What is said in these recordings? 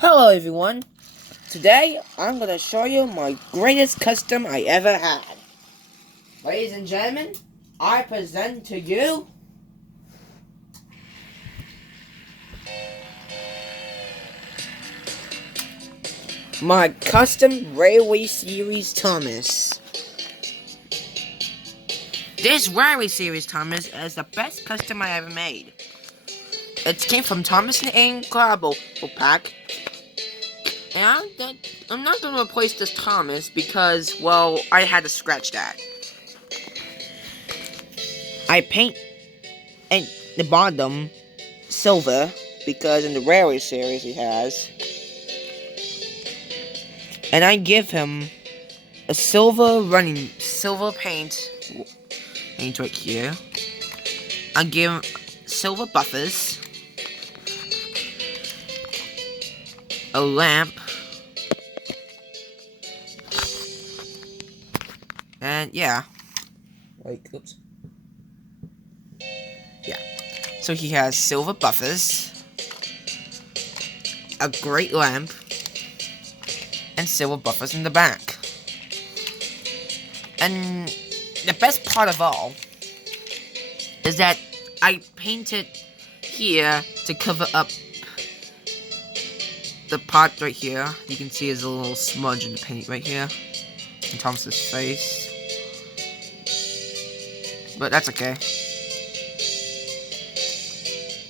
Hello everyone, today I'm going to show you my greatest custom I ever had. Ladies and gentlemen, I present to you my custom Railway Series Thomas. This Railway Series Thomas is the best custom I ever made. It came from Thomas & Inc. Collabo pack. And I'm not going to replace this Thomas because, well, I had to scratch that. I paint and the bottom silver because in the Railway series he has. And I give him a silver paint right here. I give him silver buffers, a lamp, and yeah. Wait, oops. Yeah. So he has silver buffers, a great lamp, and silver buffers in the back. And the best part of all is that I painted here to cover up the part right here. You can see there's a little smudge in the paint right here in Thomas's face. But that's okay.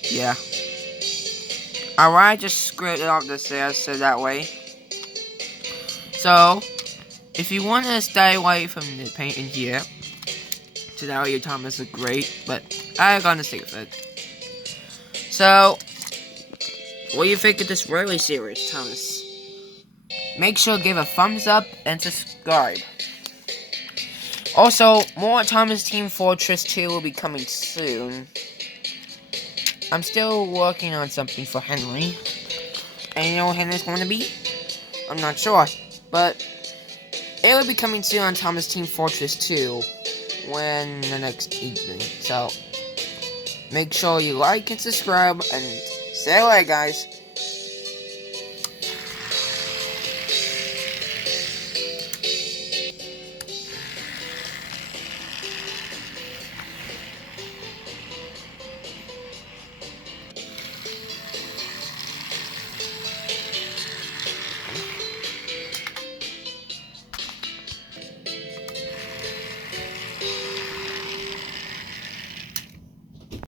Yeah. Alright, just screwed it off this there, so that way. So, if you want to stay away from the paint in here, so that way your Thomas look great, but I'm gonna stick with it. So, what do you think of this Railway series, Thomas? Make sure to give a thumbs up and subscribe. Also, more Thomas Team Fortress 2 will be coming soon. I'm still working on something for Henry. And you know what Henry's going to be? I'm not sure. But it will be coming soon on Thomas Team Fortress 2 when the next evening. So make sure you like and subscribe and say hello, guys.